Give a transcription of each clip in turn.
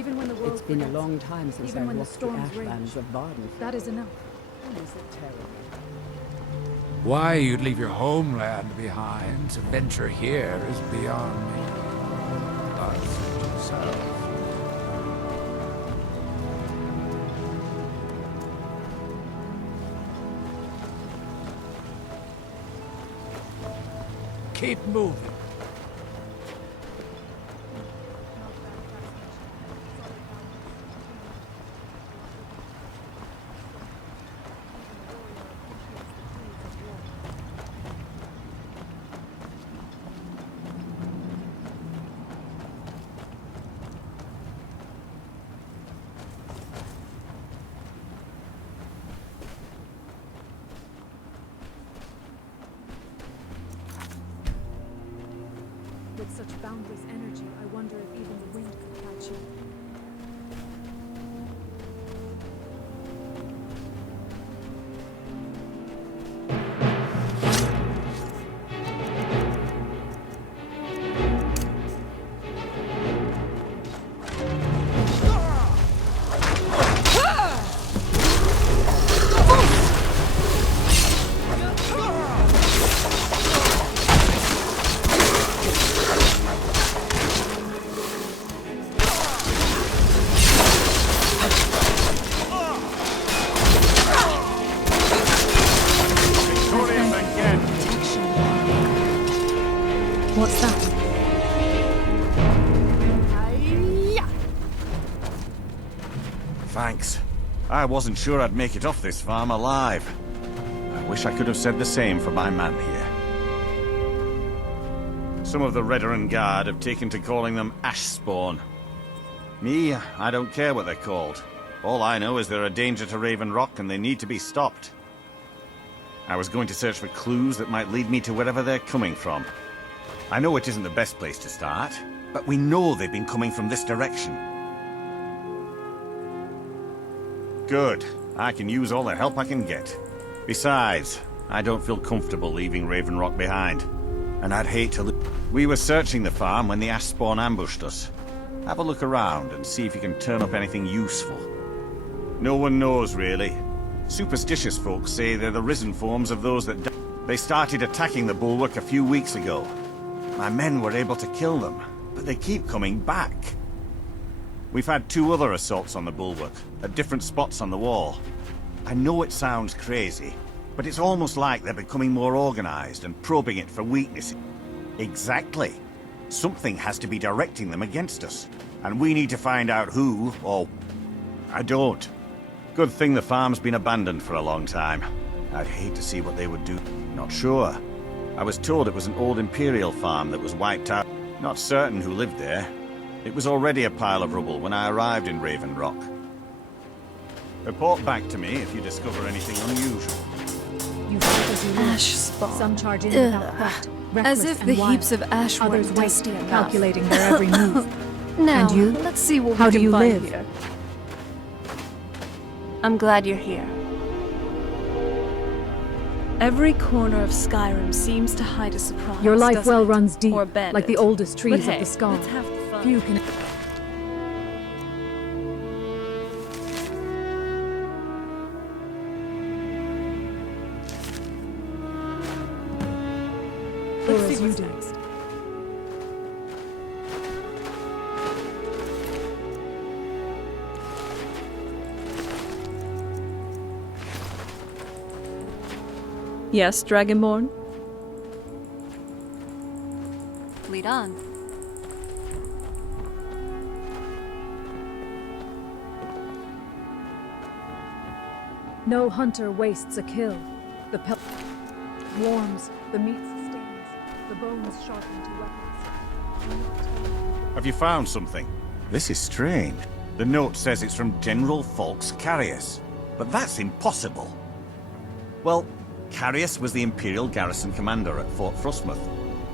Even when the world It's been a forgets, long time since even I when the walked the storms ashlands rage, of Barden. that is enough. Is it terrible? Why you'd leave your homeland behind to venture here is beyond me. But suit yourself. Keep moving. With such boundless energy, I wonder if even the wind could catch you. What's that? Thanks. I wasn't sure I'd make it off this farm alive. I wish I could have said the same for my man here. Some of the Redoran Guard have taken to calling them Ash Spawn. Me, I don't care what they're called. All I know is they're a danger to Raven Rock and they need to be stopped. I was going to search for clues that might lead me to wherever they're coming from. I know it isn't the best place to start, but we know they've been coming from this direction. Good. I can use all the help I can get. Besides, I don't feel comfortable leaving Raven Rock behind. And I'd hate to We were searching the farm when the Ash Spawn ambushed us. Have a look around and see if you can turn up anything useful. No one knows, really. Superstitious folks say they're the risen forms of those that died. They started attacking the bulwark a few weeks ago. My men were able to kill them, but they keep coming back. We've had 2 other assaults on the bulwark, at different spots on the wall. I know it sounds crazy, but it's almost like they're becoming more organized and probing it for weaknesses. Exactly. Something has to be directing them against us, and we need to find out who, or... I don't. Good thing the farm's been abandoned for a long time. I'd hate to see what they would do. Not sure. I was told it was an old Imperial farm that was wiped out. Not certain who lived there. It was already a pile of rubble when I arrived in Raven Rock. Report back to me if you discover anything unusual. You fight as you live. Ash spawn. Some charge in without thought, As reckless if and the wild. heaps of ash Others weren't wait, dusty enough. calculating their every move. Now, And you? let's see what How we do can you find live? here. I'm glad you're here. Every corner of Skyrim seems to hide a surprise. Your life doesn't well it? runs deep, Or like the bandit. oldest trees But hey, of the Scar. let's have fun. Few can... Let's Or see as you what's do. next. Yes, Dragonborn? Lead on. No hunter wastes a kill. The pelt warms, the meat sustains, the bones sharpen to weapons. Have you found something? This is strange. The note says it's from General Falks Carius, but that's impossible. Well, Carius was the Imperial garrison commander at Fort Frostmoth,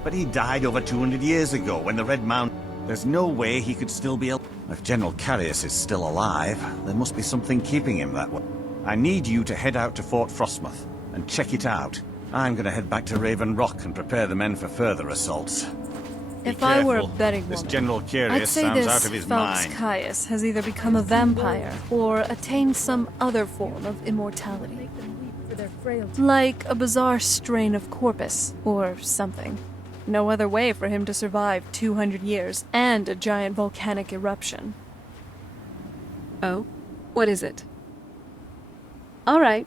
but he died over 200 years ago when the Red Mount... There's no way he could still be alive. If General Carius is still alive, there must be something keeping him that way. I need you to head out to Fort Frostmoth and check it out. I'm gonna head back to Raven Rock and prepare the men for further assaults. Be If I were a careful. betting This woman, General I'd Curious say sounds this out of his Phelps mind. Caius has either become a vampire or attained some other form of immortality. Make them weep for their frailty. Like a bizarre strain of corpus or something. No other way for him to survive 200 years and a giant volcanic eruption. Oh? What is it? All right.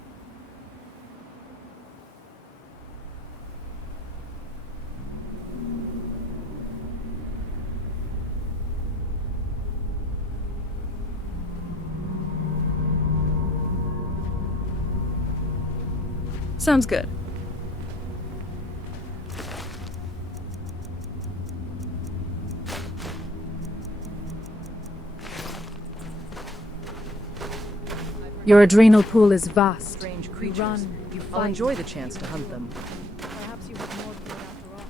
Sounds good. Your adrenal pool is vast. Strange You creatures. run, you I'll fight. enjoy the chance to hunt them. Perhaps you have more to do after all.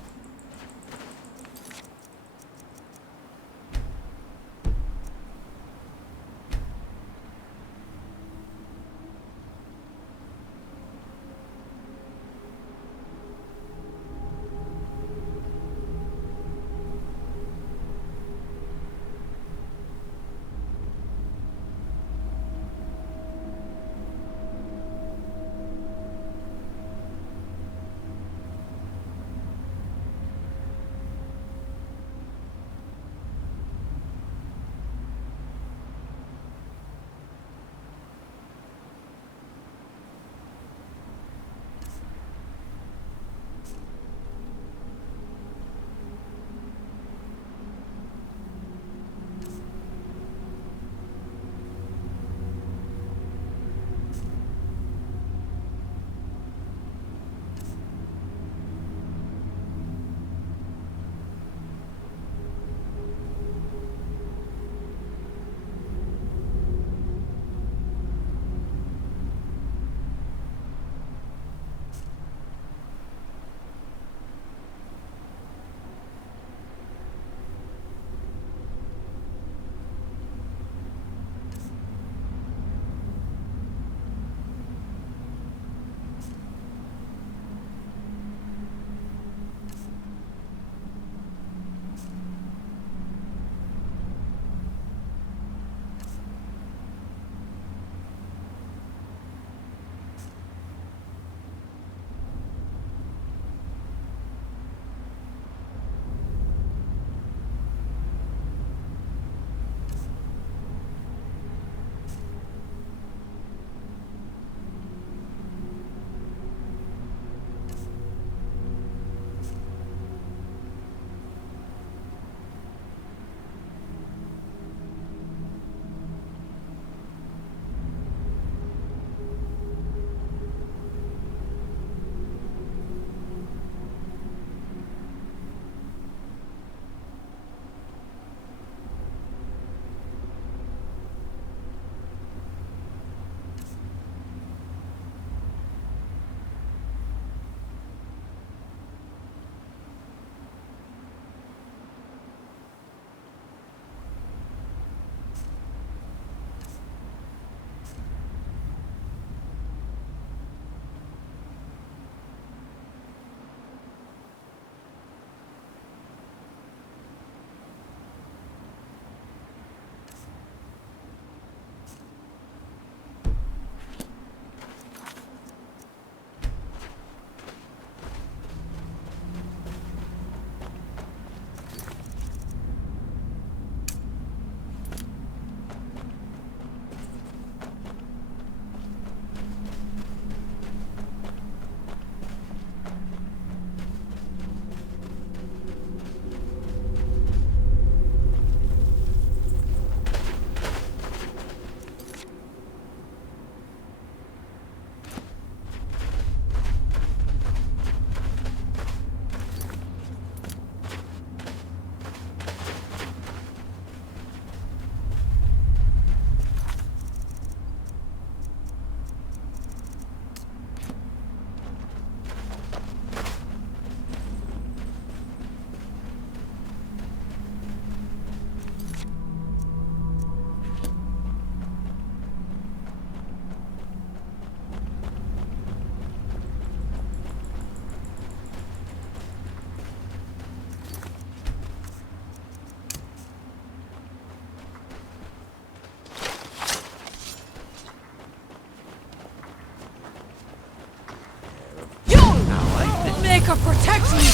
Mika, protect me!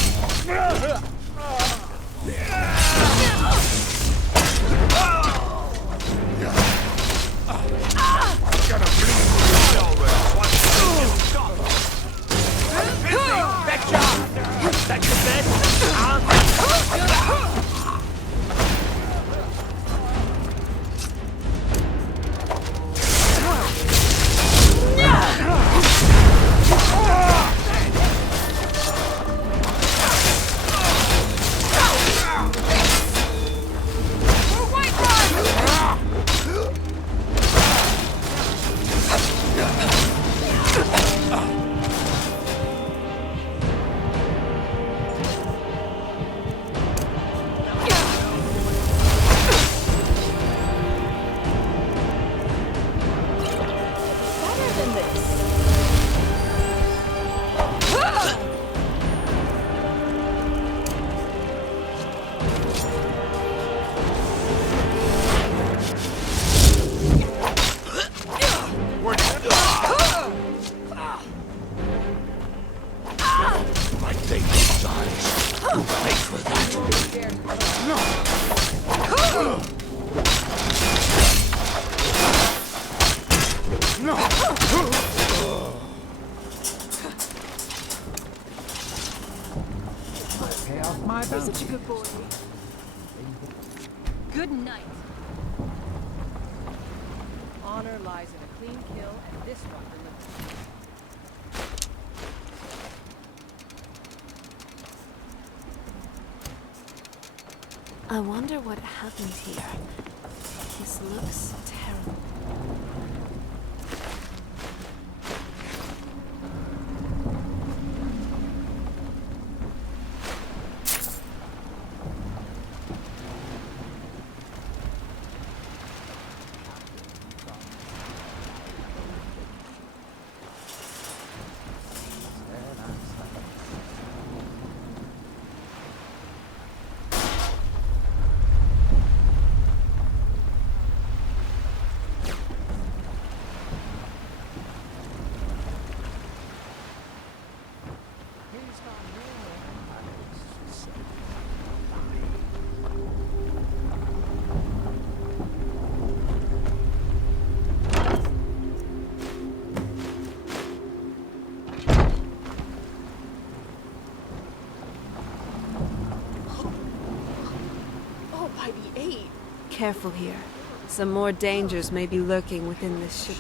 Pay off my You're bounty. such a good boy. Good night. Honor lies in a clean kill, and this one delivers. I wonder what happened here. This looks terrible. Oh, by the 8. Careful here. Some more dangers may be lurking within this ship.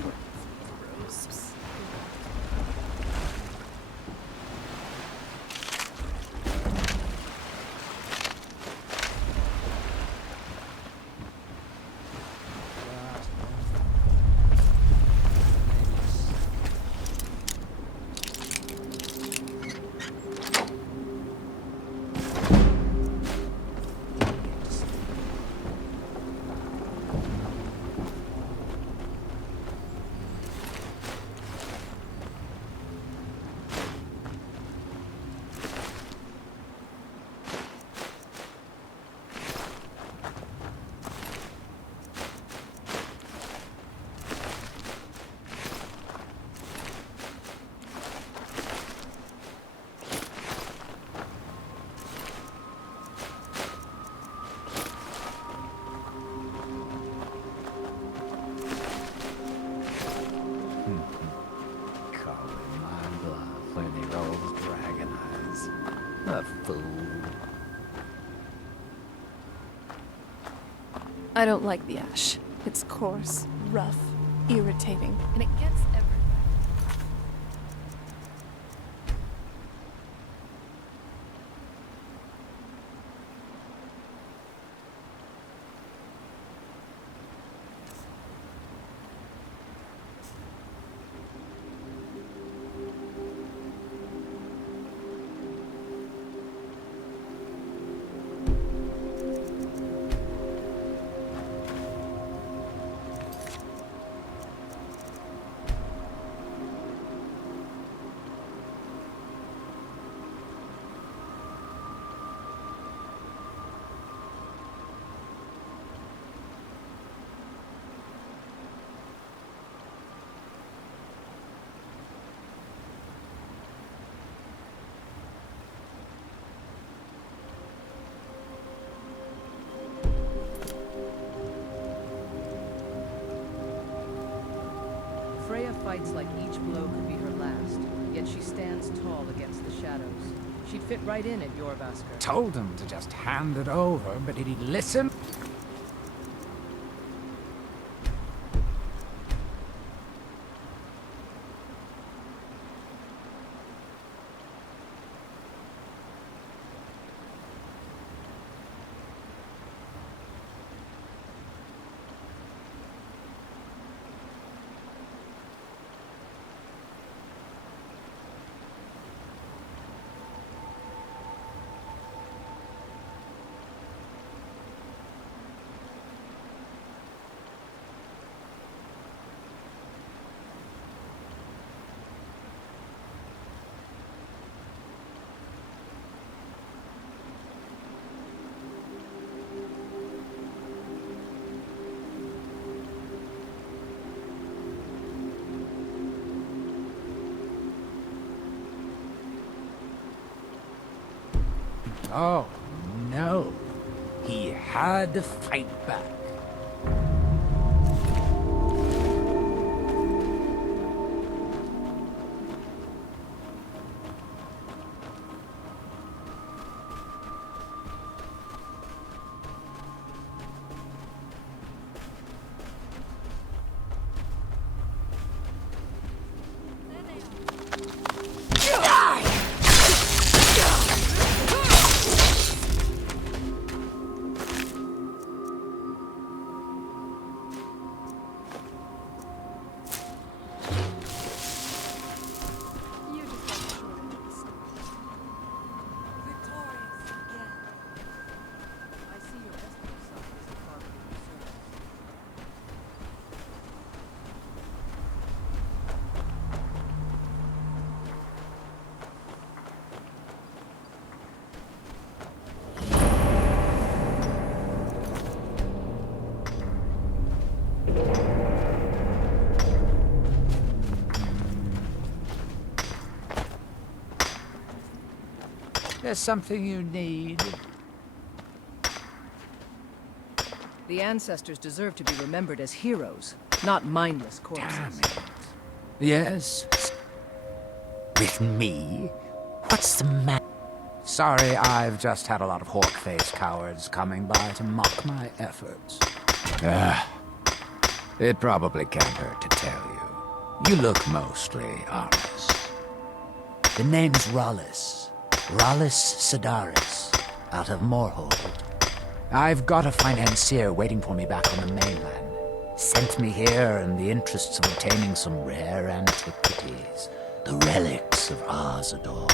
Calling my bluff when he rolls dragon eyes. A fool. I don't like the ash. It's coarse, rough, irritating, and it gets everywhere. Freya fights like each blow could be her last, yet she stands tall against the shadows. She'd fit right in at Jorvaskr. Told him to just hand it over, but did he listen? Oh, no. He had to fight back. There's something you need. The ancestors deserve to be remembered as heroes, not mindless corpses. Damn it. Yes? With me? What's the matter? Sorry, I've just had a lot of hawk-faced cowards coming by to mock my efforts. It probably can't hurt to tell you. You look mostly honest. The name's Rollis. Rollis Sedaris, out of Moorhold. I've got a financier waiting for me back on the mainland. Sent me here in the interests of obtaining some rare antiquities. The relics of Arzador.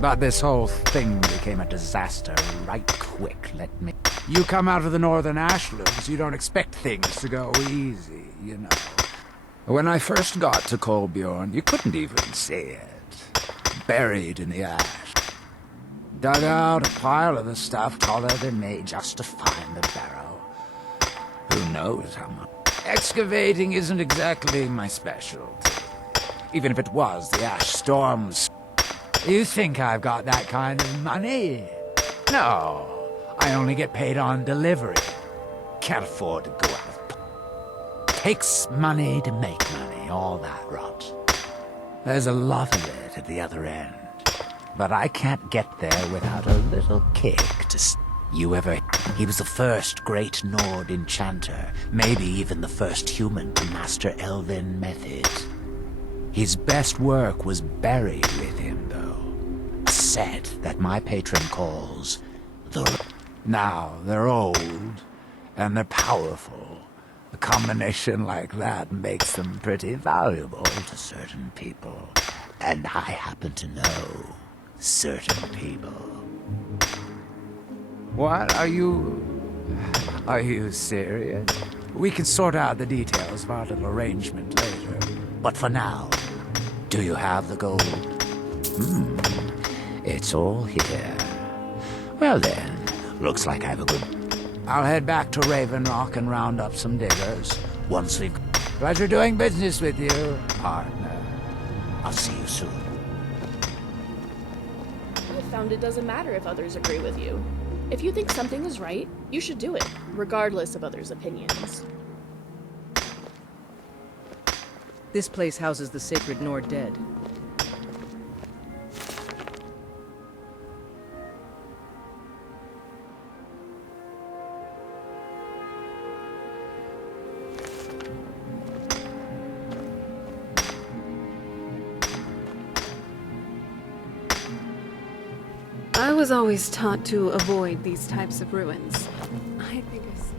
But this whole thing became a disaster right quick, let me... You come out of the northern ashlands, you don't expect things to go easy, you know. When I first got to Kolbjorn, you couldn't even see it. Buried in the ash. Dug out a pile of the stuff taller than me just to find the barrow. Who knows how much? Excavating isn't exactly my specialty. Even if it was, the ash storms. You think I've got that kind of money? No, I only get paid on delivery. Can't afford to go out of... Takes money to make money, all that rot. There's a lot of it at the other end. But I can't get there without a little kick to... You ever... He was the first great Nord enchanter, maybe even the first human to master elven methods. His best work was buried with him, though. A set that my patron calls the... Now, they're old, and they're powerful. A combination like that makes them pretty valuable to certain people. And I happen to know certain people. What? Are you serious? We can sort out the details of our little arrangement later. But for now, do you have the gold? It's all here. Well then, looks like I have a good... I'll head back to Raven Rock and round up some diggers. Once we've... Pleasure doing business with you, partner. I'll see you soon. I found it doesn't matter if others agree with you. If you think something is right, you should do it, regardless of others' opinions. This place houses the sacred Nord dead. I was always taught to avoid these types of ruins. I think I see.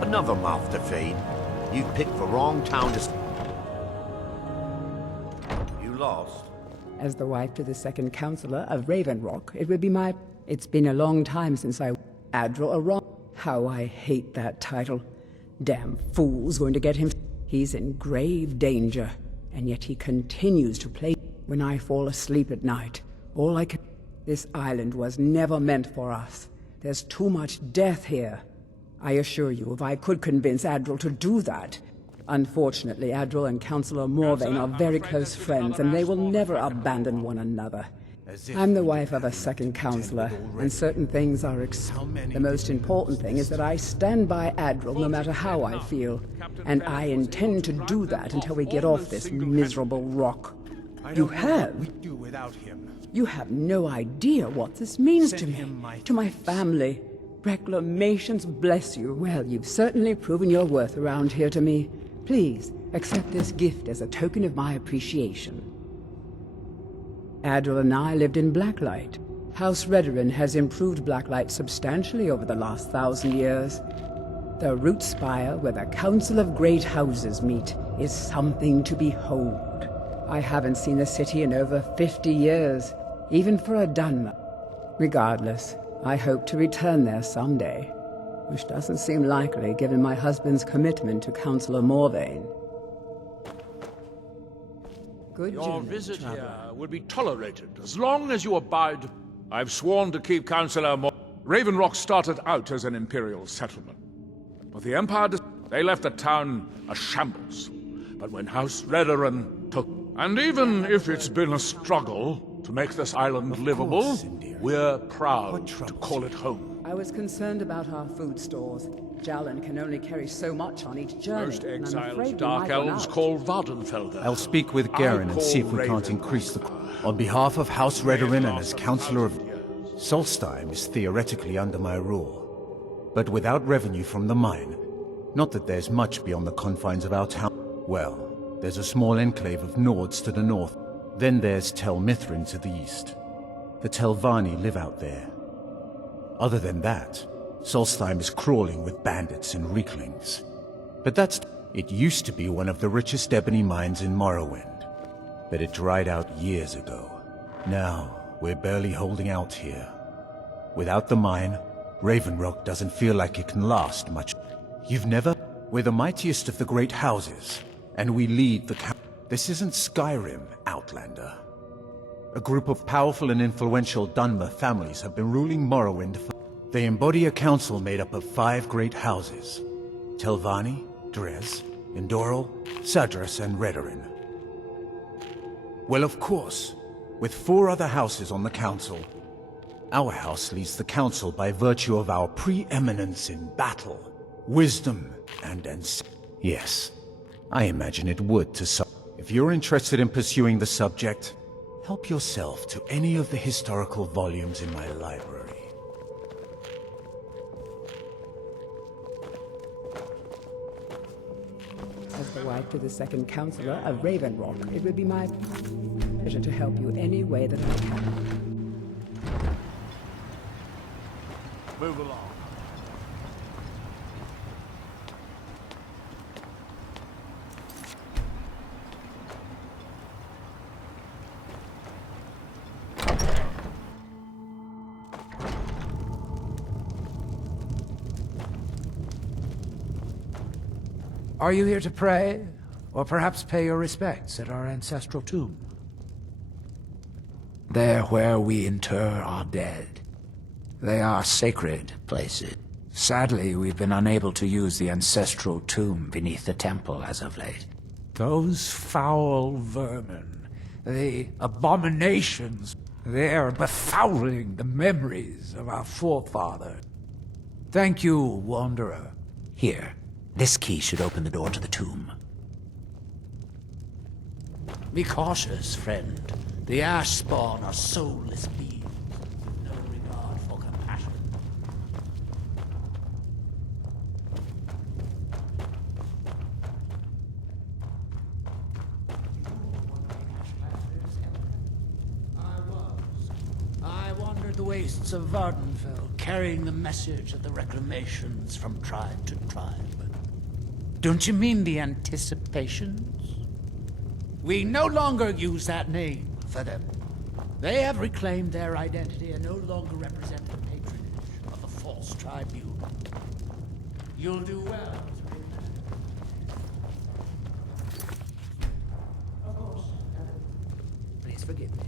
Another mouth to feed. You picked the wrong town to... You lost. As the wife to the second Councillor of Raven Rock, it would be my... It's been a long time since I... Admiral Aron. How I hate that title. Damn fool's going to get him... He's in grave danger, and yet he continues to play... When I fall asleep at night, all I can... This island was never meant for us. There's too much death here. I assure you, if I could convince Admiral to do that... Unfortunately, Admiral and Councillor Morvain are very close friends, and they will never abandon one another. I'm the wife of a second Councillor, and certain things are The most important thing is that I stand by Admiral no matter how I feel, and I intend to do that until we get off this miserable rock. You have? You have no idea what this means to me, to my family. Reclamations, bless you. Well, you've certainly proven your worth around here to me. Please, accept this gift as a token of my appreciation. Admiral and I lived in Blacklight. House Redoran has improved Blacklight substantially over the last 1,000 years. The root spire where the Council of Great Houses meet is something to behold. I haven't seen the city in over 50 years, even for a Dunmer. Regardless, I hope to return there someday, which doesn't seem likely given my husband's commitment to Councillor Morvain. Good Your journey, visit traveler. here will be tolerated as long as you abide. I've sworn to keep Councillor Raven Rock started out as an imperial settlement, but the Empire they left the town a shambles. But when House Redoran took, and even if it's been a struggle to make this island livable, we're proud to call it home. I was concerned about our food stores. Jalan can only carry so much on each journey. Most and I'm exiles afraid we Dark might run Elves out. call Vardenfelder. I'll speak with Garen and see if we can't increase the... On behalf of House Redoran and as Councillor of... Solstheim is theoretically under my rule. But without revenue from the mine, not that there's much beyond the confines of our town. Well, there's a small enclave of Nords to the north. Then there's Tel Mithrin to the east. The Telvanni live out there. Other than that, Solstheim is crawling with bandits and Reeklings. But that's... It used to be one of the richest ebony mines in Morrowind, but it dried out years ago. Now, we're barely holding out here. Without the mine, Raven Rock doesn't feel like it can last much. You've never... We're the mightiest of the great houses, and we lead the... This isn't Skyrim, Outlander. A group of powerful and influential Dunmer families have been ruling Morrowind for... They embody a council made up of 5 great houses. Telvanni, Dres, Indoril, Sadras, and Redoran. Well, of course, with 4 other houses on the council, our house leads the council by virtue of our preeminence in battle, wisdom, and Yes, I imagine it would to some. If you're interested in pursuing the subject, help yourself to any of the historical volumes in my library. As the wife to the second Councillor of Raven Rock, it would be my pleasure to help you any way that I can. Move along. Are you here to pray? Or perhaps pay your respects at our ancestral tomb? There where we inter our dead. They are sacred places. Sadly, we've been unable to use the ancestral tomb beneath the temple as of late. Those foul vermin, the abominations, they're befouling the memories of our forefathers. Thank you, Wanderer. Here, this key should open the door to the tomb. Be cautious, friend. The ash spawn are soulless beings with no regard for compassion. I wandered the wastes of Vardenfell, carrying the message of the reclamations from tribe to tribe. Don't you mean the anticipations? We no longer use that name for them. They have reclaimed their identity and no longer represent the patronage of the false tribune. You'll do well to remember. Of course. Please forgive me.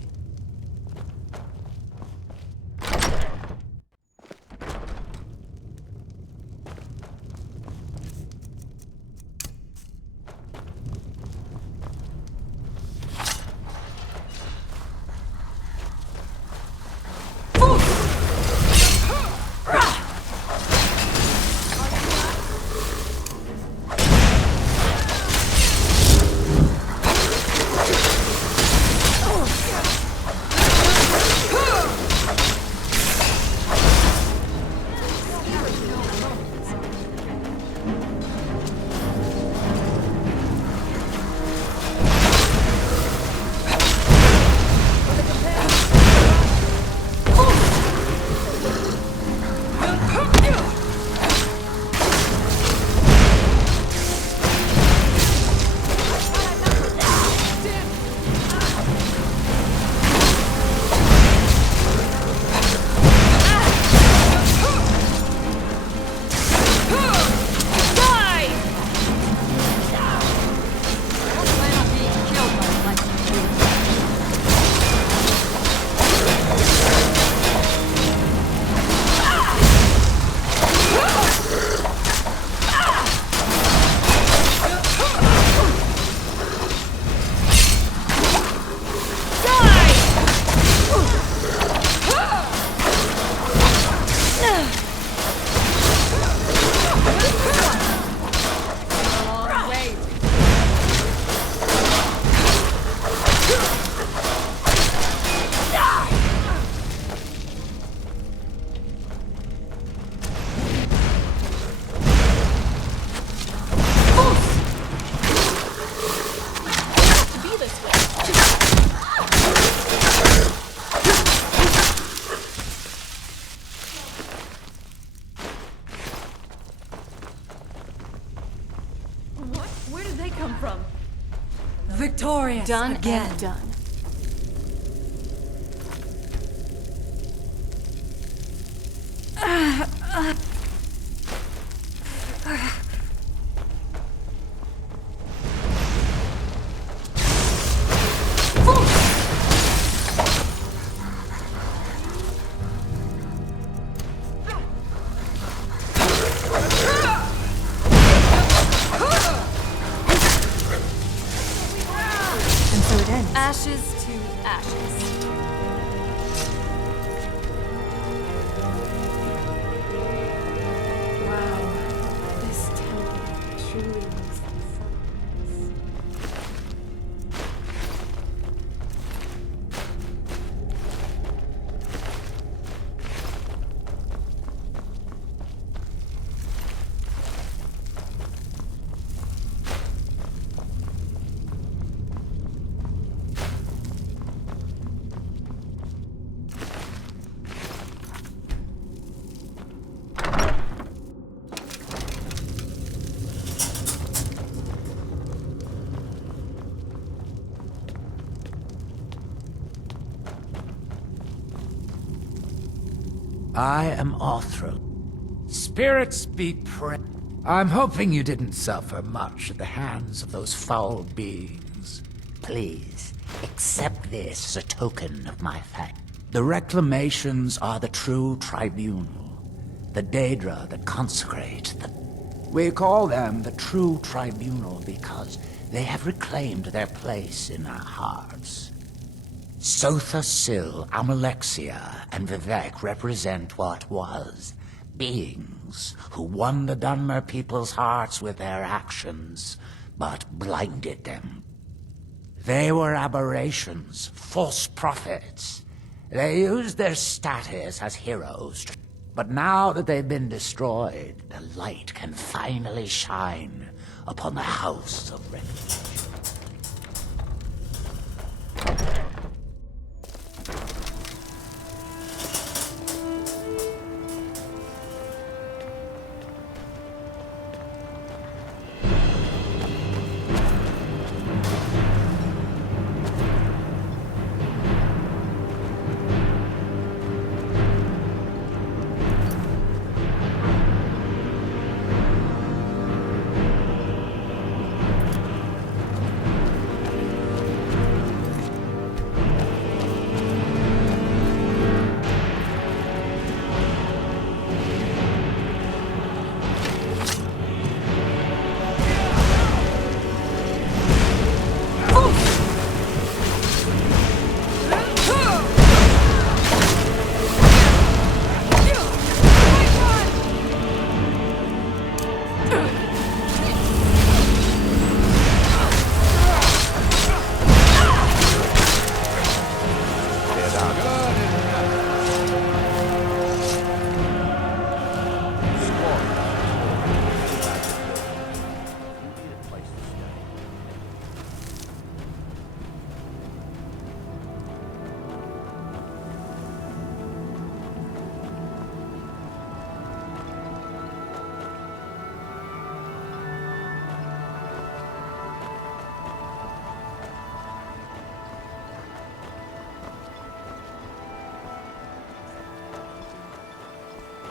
Victorious Done again. and done. Ashes to ashes. Wow, this temple truly looks like something. I am Arthur. Spirits be praised. I'm hoping you didn't suffer much at the hands of those foul beings. Please, accept this as a token of my thanks. The reclamations are the true tribunal, the Daedra that consecrate the... We call them the true tribunal because they have reclaimed their place in our hearts. Sotha Sil, Amalexia, and Vivek represent what was. Beings who won the Dunmer people's hearts with their actions, but blinded them. They were aberrations, false prophets. They used their status as heroes. But now that they've been destroyed, the light can finally shine upon the House of Refuge.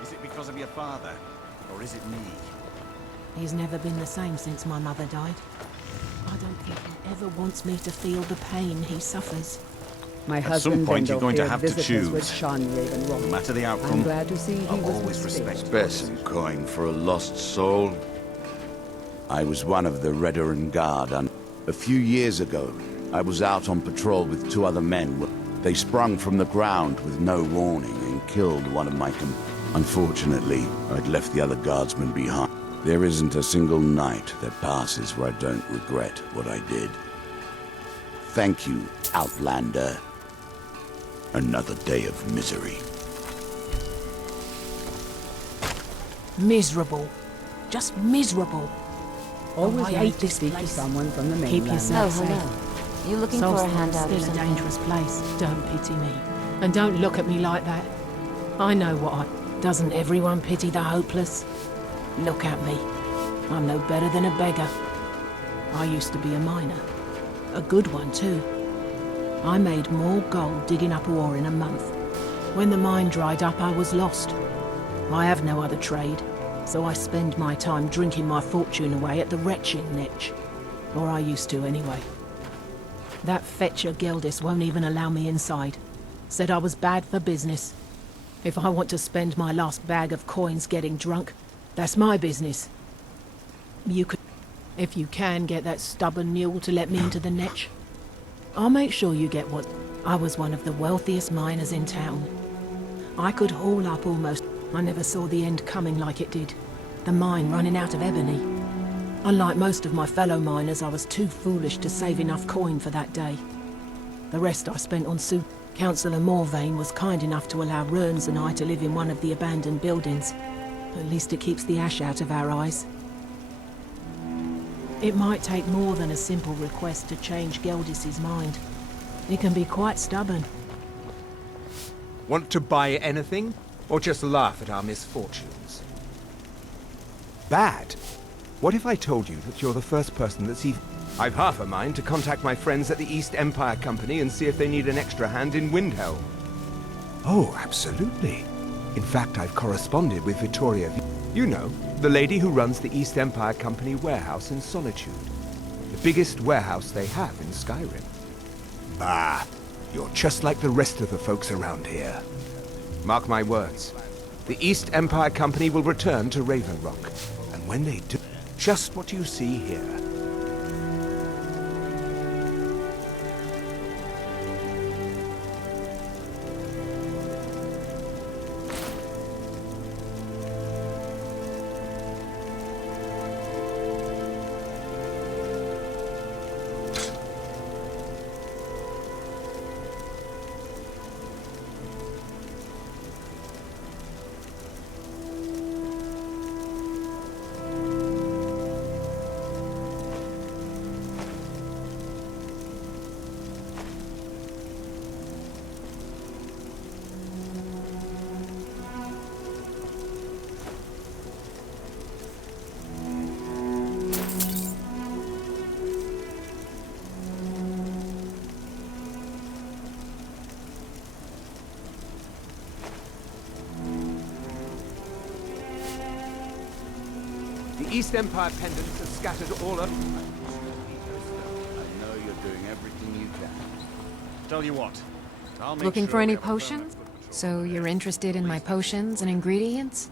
Is it because of your father? Or is it me? He's never been the same since my mother died. I don't think he ever wants me to feel the pain he suffers. My At husband some point, you're going to have to choose. With Sean Ravenrock. No matter the outcome, I'm glad to see he I'll was always mistaken. respect Spare some coin for a lost soul. I was one of the Redoran Guard, and a few years ago, I was out on patrol with two other men. They sprung from the ground with no warning and killed one of my Unfortunately, I'd left the other guardsmen behind. There isn't a single night that passes where I don't regret what I did. Thank you, Outlander. Another day of misery. Miserable. Just miserable. Always I nice hate to this speak place. to someone from the Keep mainland. yourself safe. hello. You looking for a Solstheim's handout or still a something? dangerous place. Don't pity me. And don't look at me like that. I know what I... Doesn't everyone pity the hopeless? Look at me. I'm no better than a beggar. I used to be a miner. A good one, too. I made more gold digging up ore in a month. When the mine dried up, I was lost. I have no other trade, so I spend my time drinking my fortune away at the retching niche. Or I used to, anyway. That fetcher Geldis won't even allow me inside. Said I was bad for business. If I want to spend my last bag of coins getting drunk, that's my business. You could... If you can get that stubborn mule to let me into the niche, I'll make sure you get what... I was one of the wealthiest miners in town. I could haul up almost... I never saw the end coming like it did. The mine running out of ebony. Unlike most of my fellow miners, I was too foolish to save enough coin for that day. The rest I spent on soup. Councillor Morvain was kind enough to allow Rurns and I to live in one of the abandoned buildings. At least it keeps the ash out of our eyes. It might take more than a simple request to change Geldis's mind. It can be quite stubborn. Want to buy anything? Or just laugh at our misfortunes? Bad? What if I told you that you're the first person that's even... I've half a mind to contact my friends at the East Empire Company and see if they need an extra hand in Windhelm. Oh, absolutely. In fact, I've corresponded with Vittoria. You know, the lady who runs the East Empire Company warehouse in Solitude. The biggest warehouse they have in Skyrim. Bah, you're just like the rest of the folks around here. Mark my words. The East Empire Company will return to Raven Rock. And when they do, just what you see here. The East Empire pendants are scattered all over. I know you're doing everything you can. Tell you what, I'll make Looking sure for any we have a potions? So you're interested in my potions and ingredients?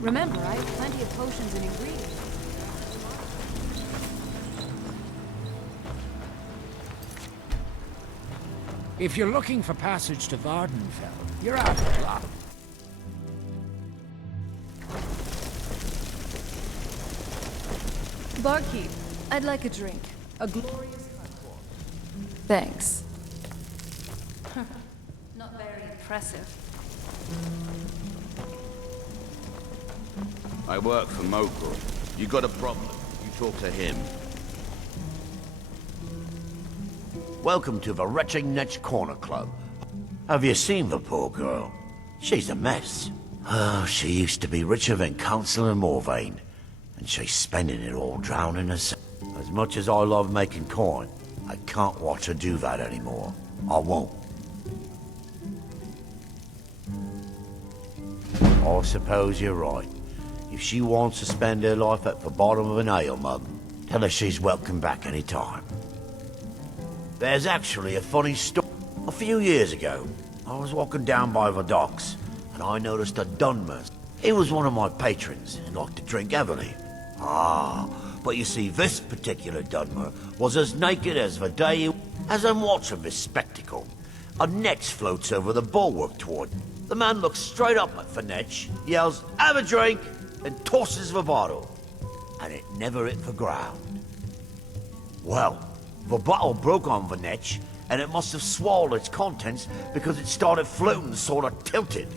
Remember, I have plenty of potions and ingredients. If you're looking for passage to Vardenfell, you're out of luck. Barkeep, I'd like a drink. A glorious Thanks. Not very impressive. I work for Mokul. You got a problem, you talk to him. Welcome to the Wretched Netch Corner Club. Have you seen the poor girl? She's a mess. Oh, she used to be richer than Councillor Morvain, and she's spending it all drowning herself. As much as I love making coin, I can't watch her do that anymore. I won't. I suppose you're right. If she wants to spend her life at the bottom of an ale mug, tell her she's welcome back any time. There's actually a funny story. A few years ago, I was walking down by the docks, and I noticed a Dunmer. He was one of my patrons and liked to drink heavily. Ah, but you see, this particular Dunmer was as naked as the day he... As I'm watching this spectacle, a netch floats over the bulwark toward me. The man looks straight up at the netch, yells, "Have a drink!" and tosses the bottle. And it never hit the ground. Well, the bottle broke on the netch, and it must have swallowed its contents because it started floating sort of tilted.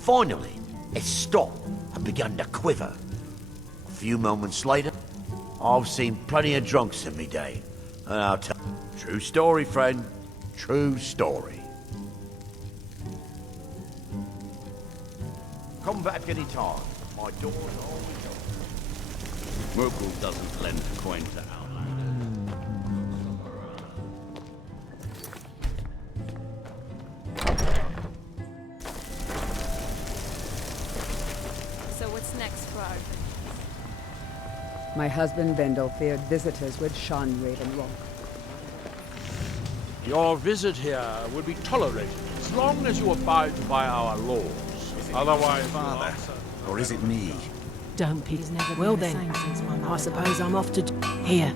Finally, it stopped and began to quiver. A few moments later, I've seen plenty of drunks in me day, and I'll tell you, true story, friend, true story. Come back any time. My door's always open. Mokul doesn't lend coin to Outlanders. So what's next for our My husband Vendel feared visitors would shun Raven Rock. Your visit here will be tolerated as long as you abide by our laws. Otherwise, Father, or is it me? Don't pity. Well then, I suppose I'm off to... Here,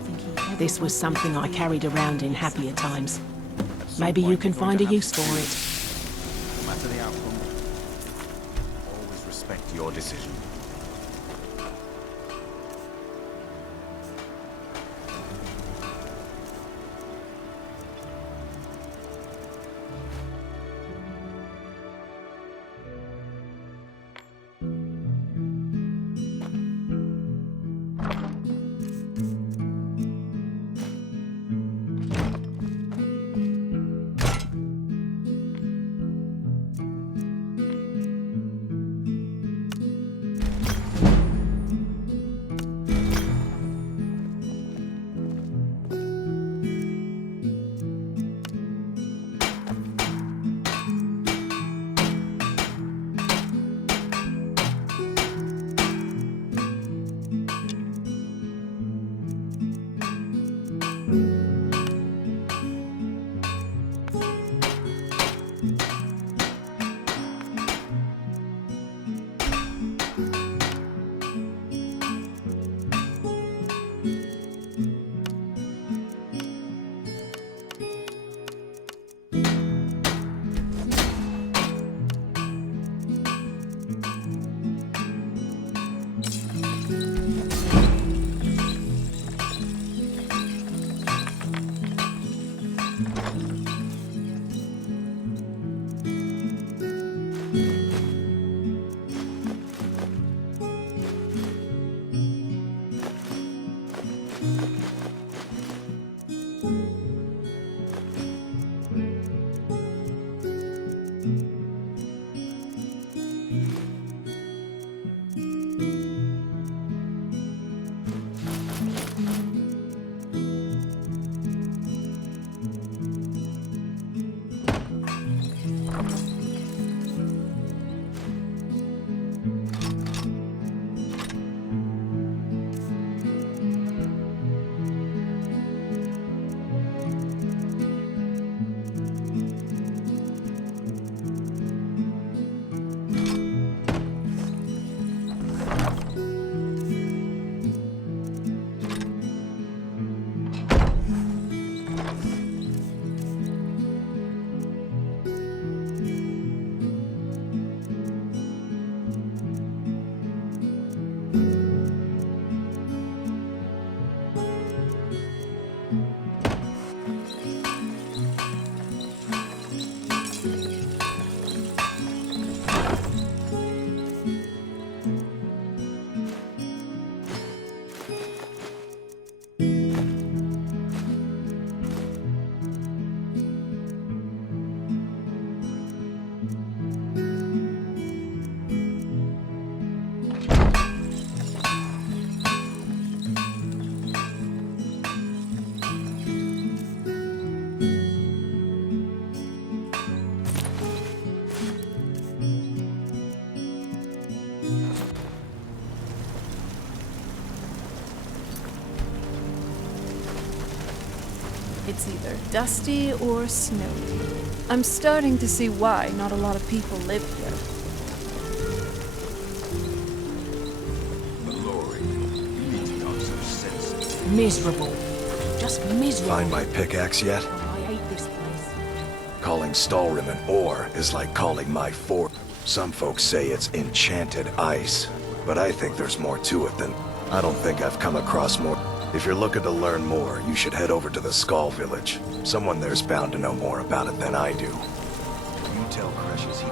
this was something I carried around in happier times. Maybe you can find a use for it. No matter the outcome, always respect your decision. It's either dusty or snowy. I'm starting to see why not a lot of people live here. Miserable. Just miserable. Find my pickaxe yet? Oh, I hate this place. Calling Stalrim an ore is like calling my fort. Some folks say it's enchanted ice, but I think there's more to it than... I don't think I've come across more. If you're looking to learn more, you should head over to the Skull Village. Someone there's bound to know more about it than I do. You tell Crushes he...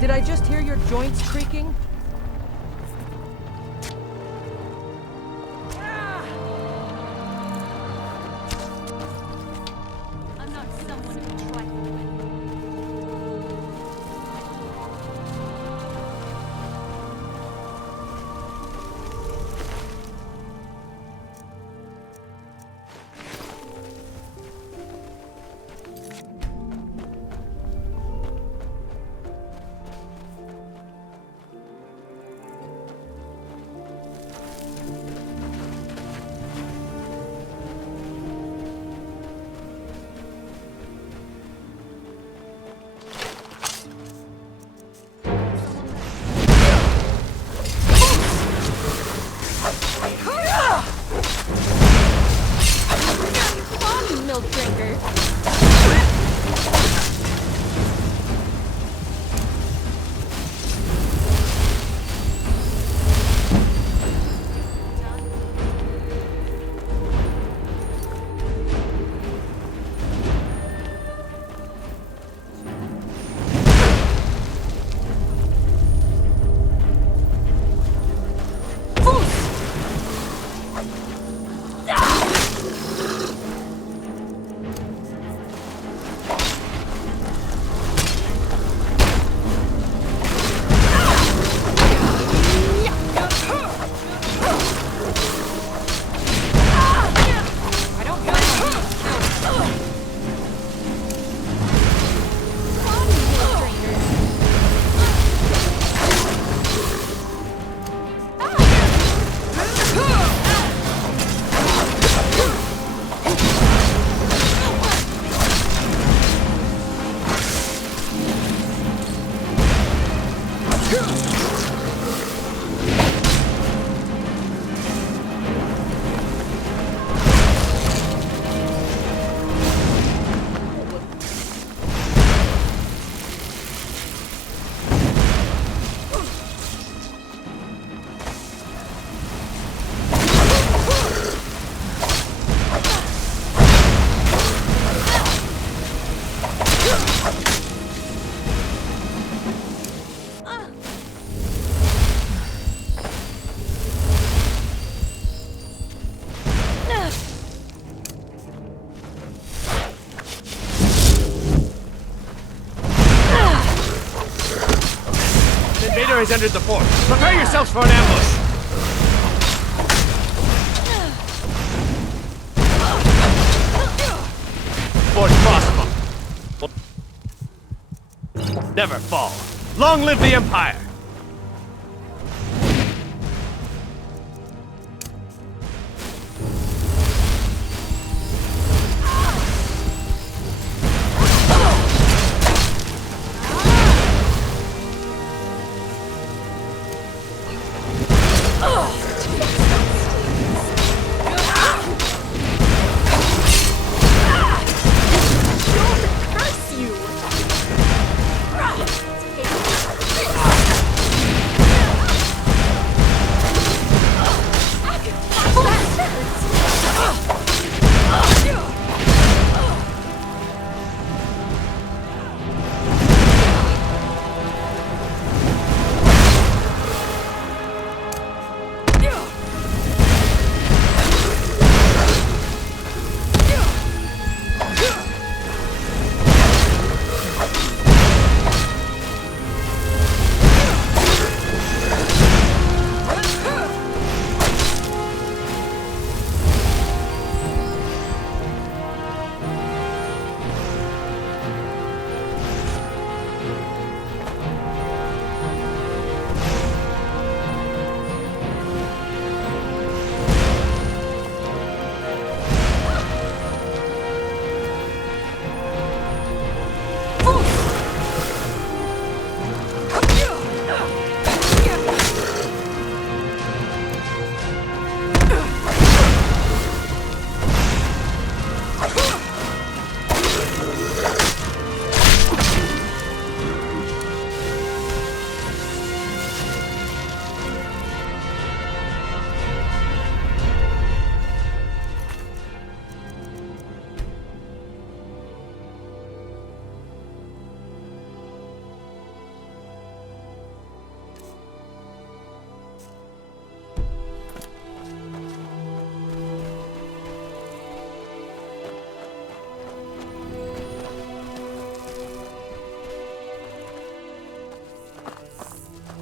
Did I just hear your joints creaking? I'm not someone who trifles with. mercenaries entered the fort. Prepare yourselves for an ambush. Fort crossbow. Never fall. Long live the Empire!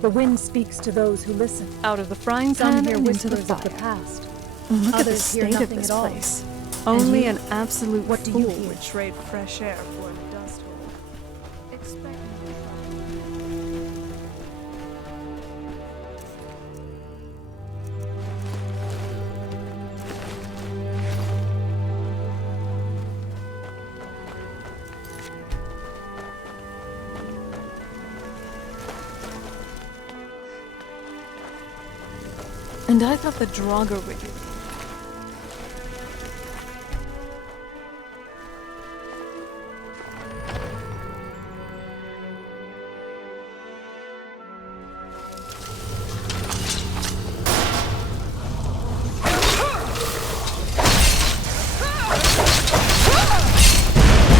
The wind speaks to those who listen. Out of the frying Some pan hear and into the whispers fire. of the past. Look at the Others hear state of nothing this at all. place. And Only you? an absolute What do fool you hear? would trade fresh air for a dust hole. Expect And I thought the Draugr were you.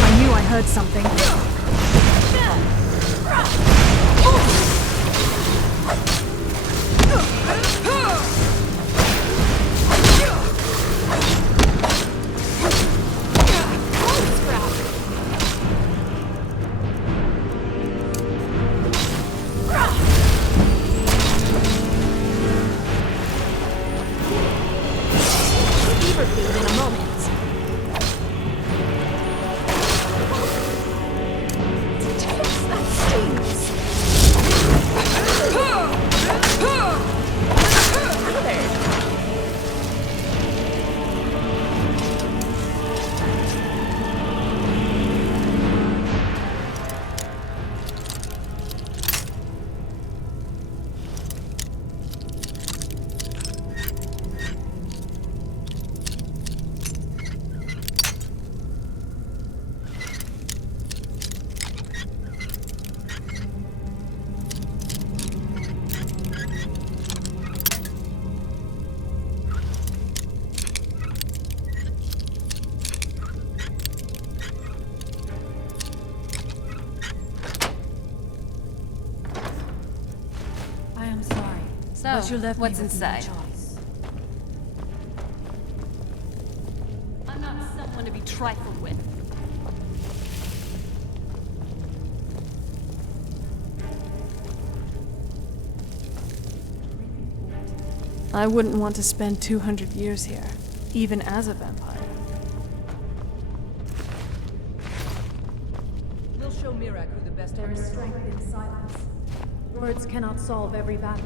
I knew I heard something. But you left what's inside? I'm not someone to be trifled with. I wouldn't want to spend 200 years here, even as a vampire. We'll show Mirak who the best There is strength in silence. Words cannot solve every battle.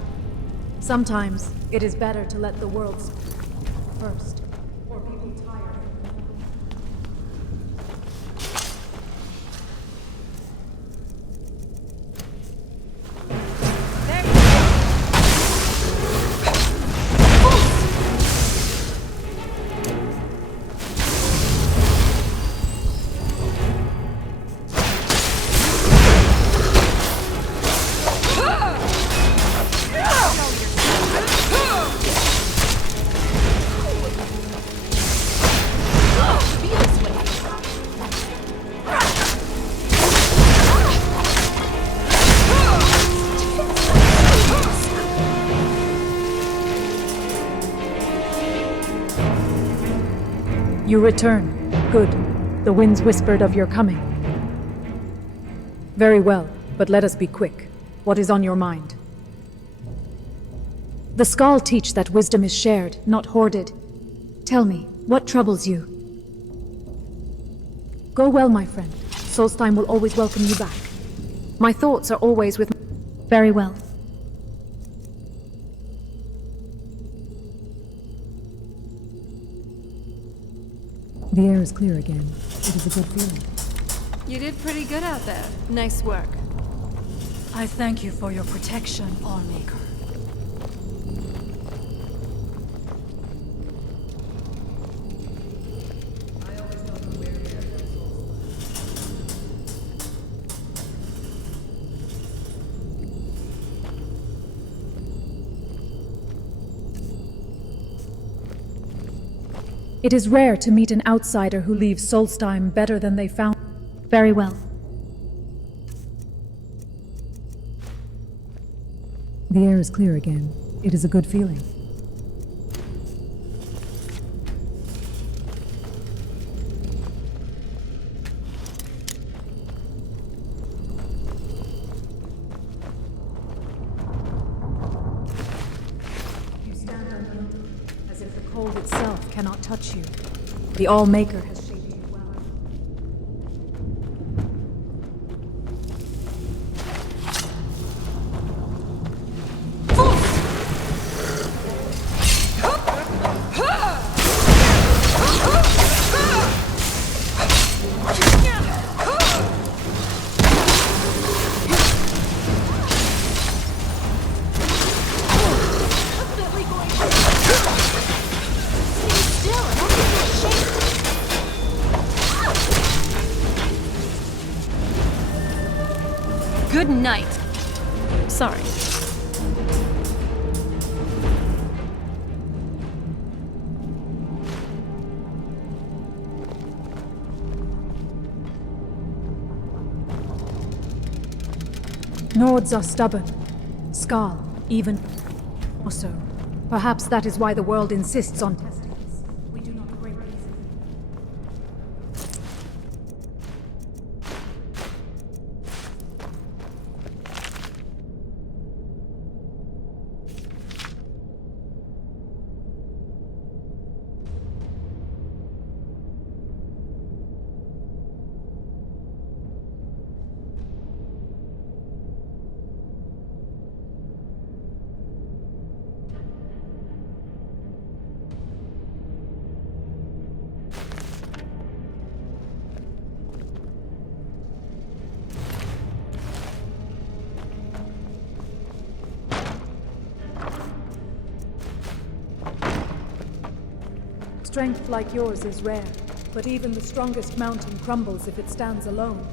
Sometimes it is better to let the world speak first, or people tire. You return. Good. The winds whispered of your coming. Very well, but let us be quick. What is on your mind? The Skal teach that wisdom is shared, not hoarded. Tell me, what troubles you? Go well, my friend. Solstheim will always welcome you back. My thoughts are always with... Very well. The air is clear again. It is a good feeling. You did pretty good out there. Nice work. I thank you for your protection, Allmaker. It is rare to meet an outsider who leaves Solstheim better than they found. Very well. The air is clear again. It is a good feeling. You stand unyielding, as if the cold itself cannot touch you. The Allmaker has shaped you well. Good night. Sorry. Nords are stubborn. Skal, even also. Perhaps that is why the world insists on testing us. We do not break easily. Strength like yours is rare, but even the strongest mountain crumbles if it stands alone.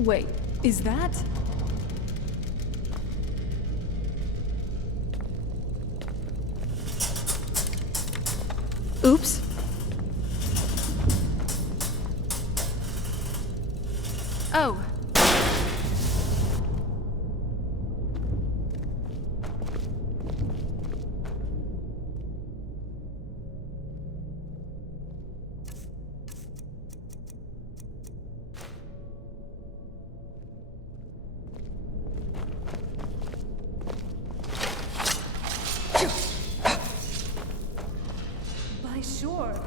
Wait, is that? Oops. Oh. By sure.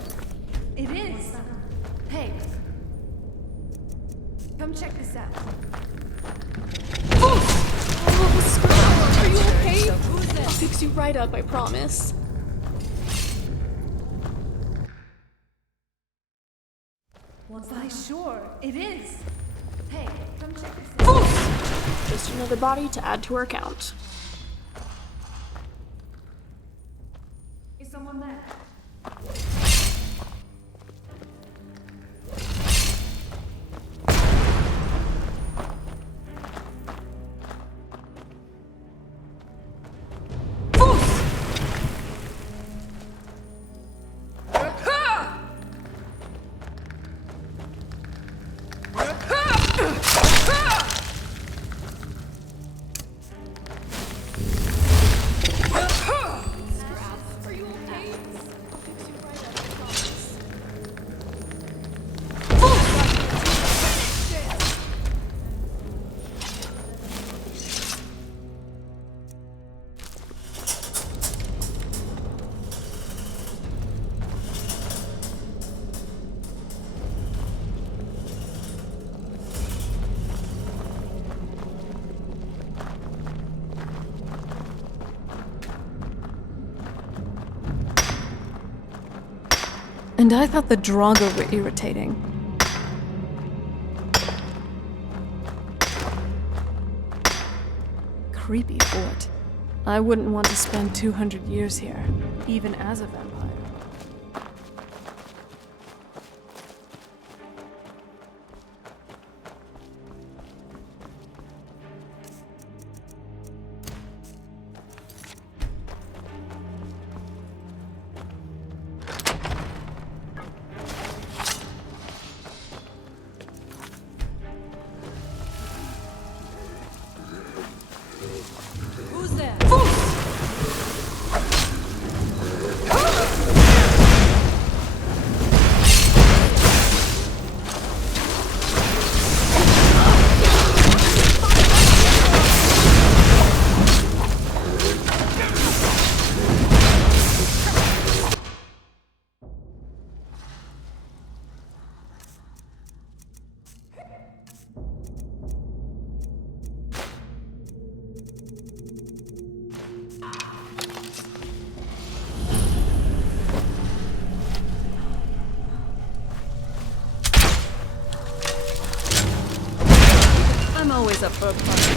It is. Hey. Come check this out. Oh, Scrap! Are you okay? I'll fix you right up, I promise. By sure. It is. Hey, come check this out. Just another body to add to our count. Is someone there? And I thought the Draugr were irritating. Creepy fort. I wouldn't want to spend 200 years here, even as a vampire. Who's there? I'm always up for a party.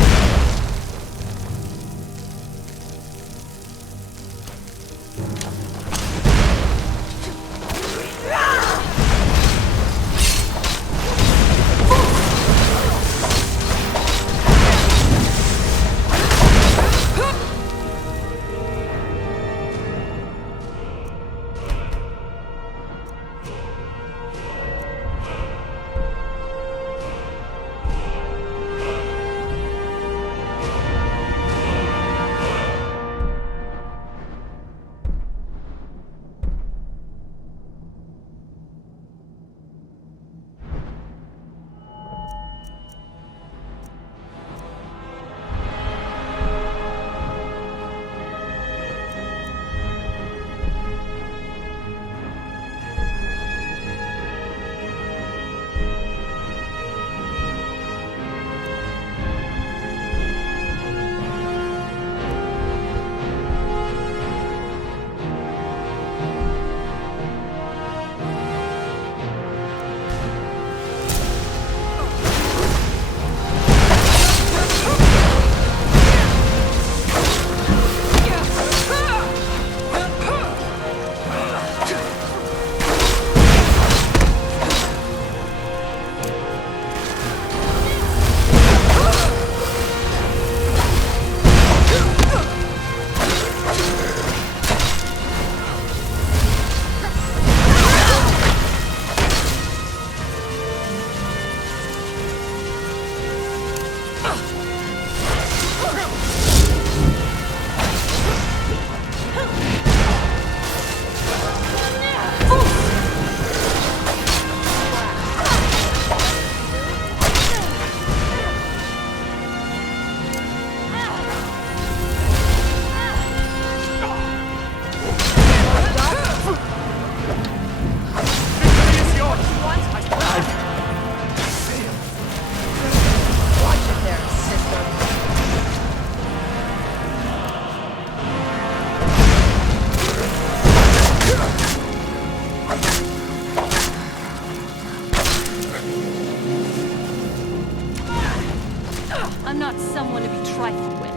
I'm not someone to be trifled with.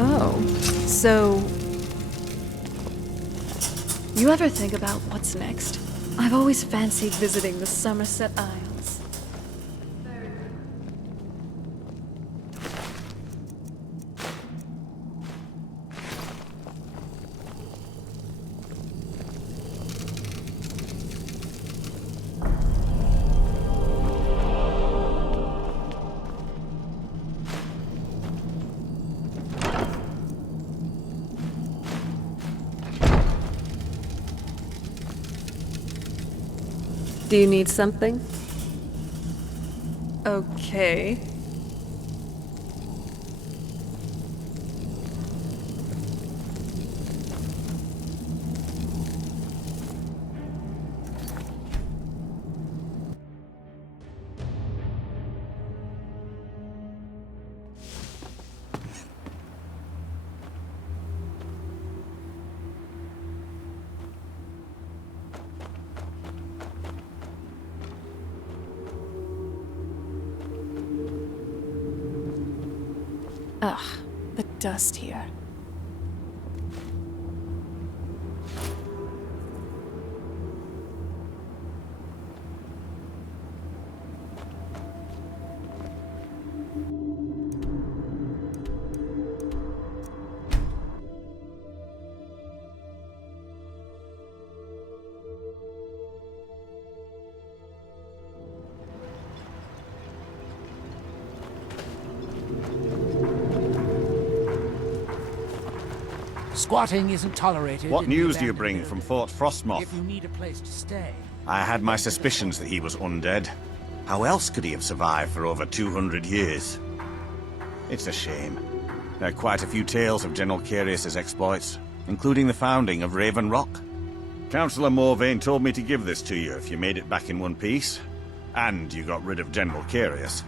Oh, so... You ever think about what's next? I've always fancied visiting the Somerset Isles. Do you need something? Okay. Ugh, the dust here. Squatting isn't tolerated. What news do you bring from Fort Frostmoth? If you need a place to stay. I had my suspicions that he was undead. How else could he have survived for over 200 years? It's a shame. There are quite a few tales of General Carius's exploits, including the founding of Raven Rock. Councillor Morvain told me to give this to you if you made it back in one piece. And you got rid of General Carius.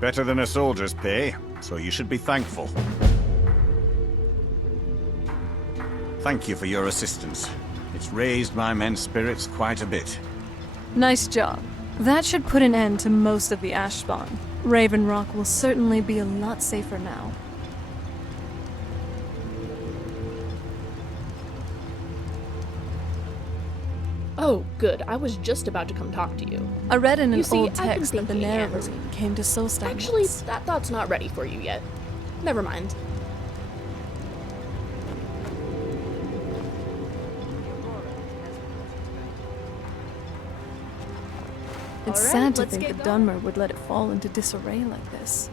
Better than a soldier's pay, so you should be thankful. Thank you for your assistance. It's raised my men's spirits quite a bit. Nice job. That should put an end to most of the ash spawn. Raven Rock will certainly be a lot safer now. Oh, good. I was just about to come talk to you. I read in an You see, old I've been text that the thinking, narrator and- came to Solstein. Actually, that thought's not ready for you yet. Never mind. It's All right, sad to let's think get that Dunmer would let it fall into disarray like this.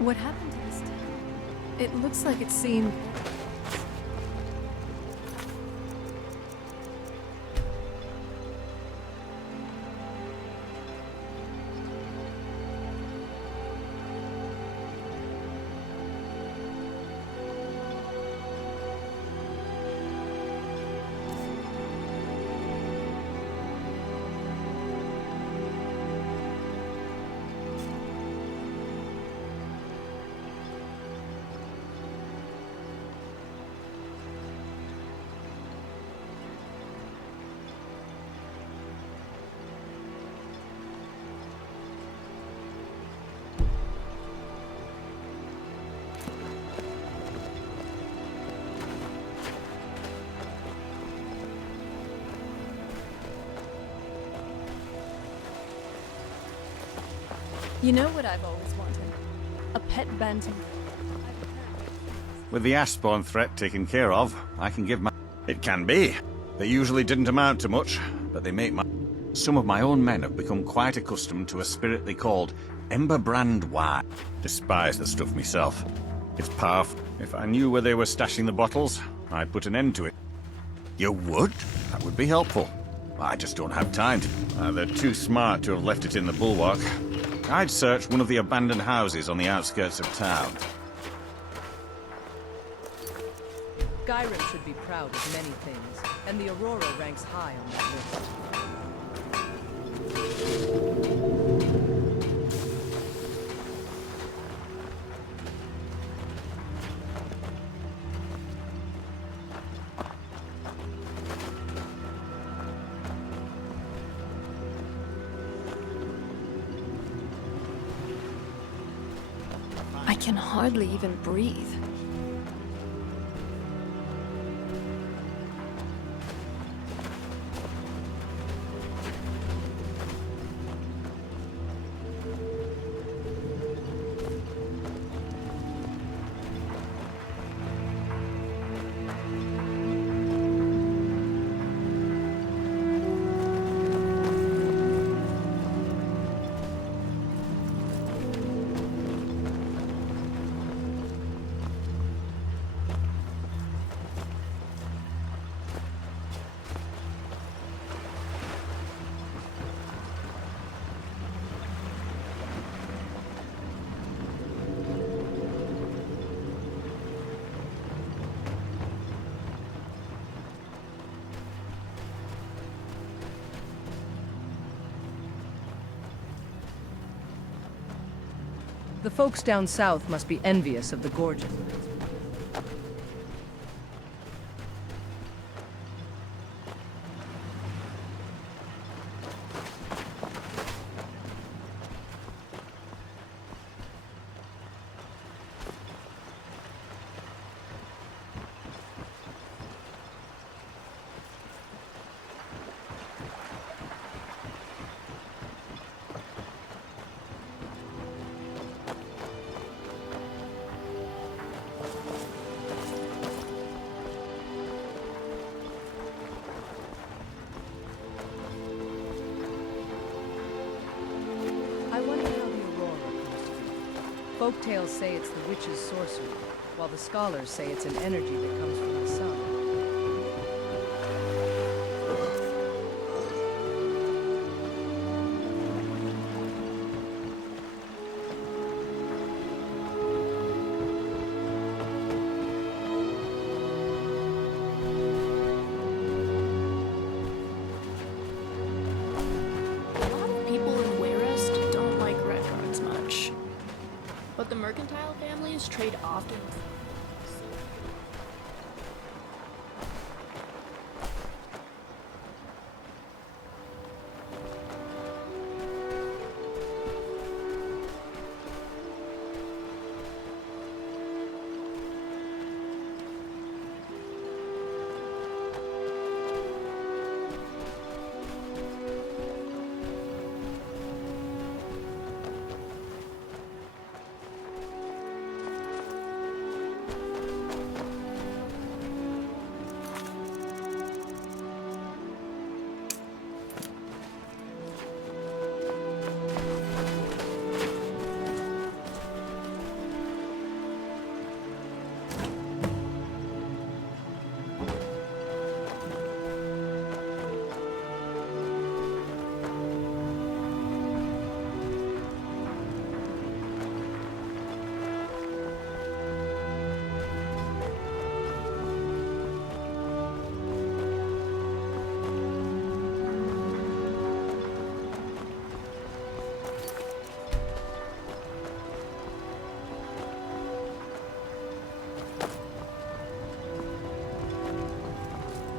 What happened to this town? It looks like it's seen... You know what I've always wanted? A pet bantam. With the Ashbourne threat taken care of, I can give my... It can be. They usually didn't amount to much, but they make my... Some of my own men have become quite accustomed to a spirit they called Emberbrand wine. Despise the stuff myself. It's powerful. If I knew where they were stashing the bottles, I'd put an end to it. You would? That would be helpful. I just don't have time to... they're too smart to have left it in the bulwark. I'd search one of the abandoned houses on the outskirts of town. Skyrim should be proud of many things, and the Aurora ranks high on that list. I can hardly even breathe. The folks down south must be envious of the gorgeon. Folktales say it's the witch's sorcery, while the scholars say it's an energy that comes from the sun. A lot of people in Warest don't like red guards much. But the mercantile families trade often.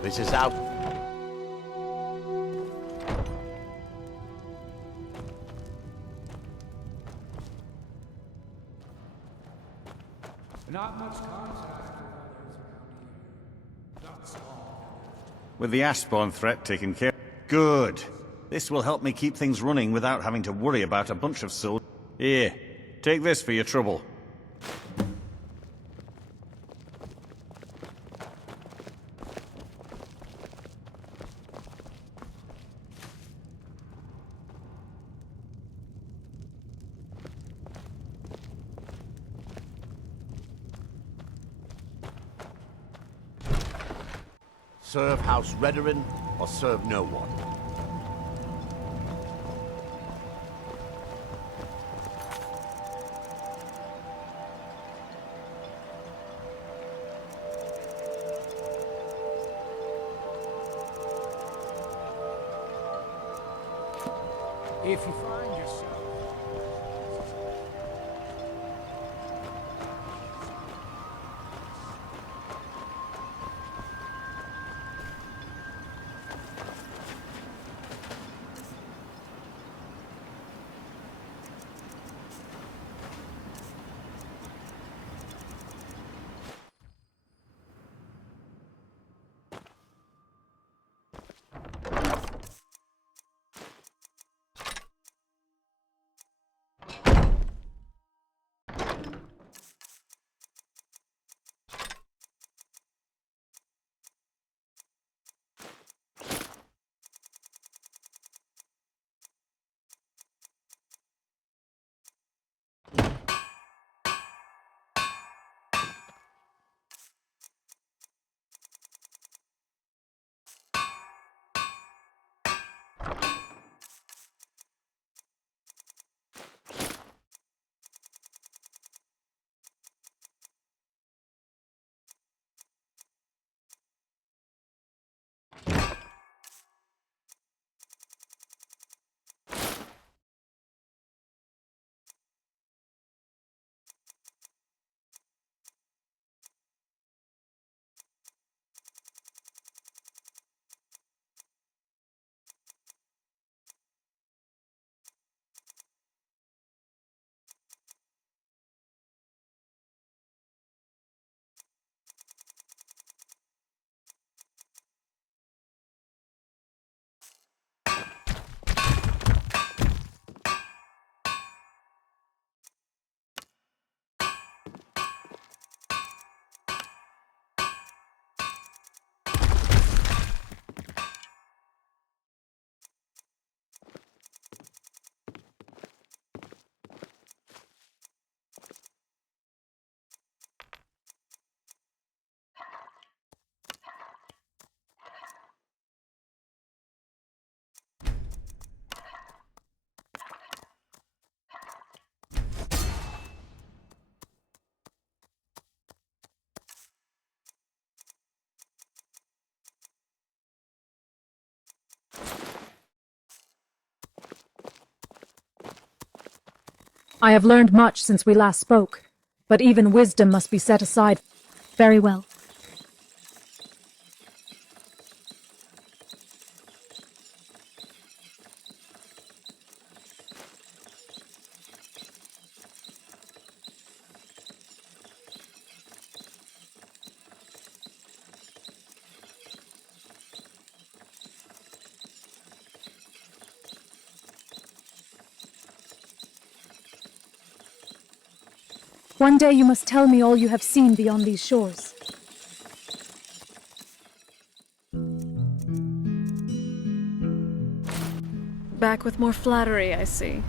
This is out. Not much contact with others around here. Not small. With the Ashbourne threat taken care of. Good. This will help me keep things running without having to worry about a bunch of soldiers. Here, take this for your trouble. Serve House Redoran, or serve no one. If you find yourself... I have learned much since we last spoke, but even wisdom must be set aside. Very well. One day you must tell me all you have seen beyond these shores. Back with more flattery, I see.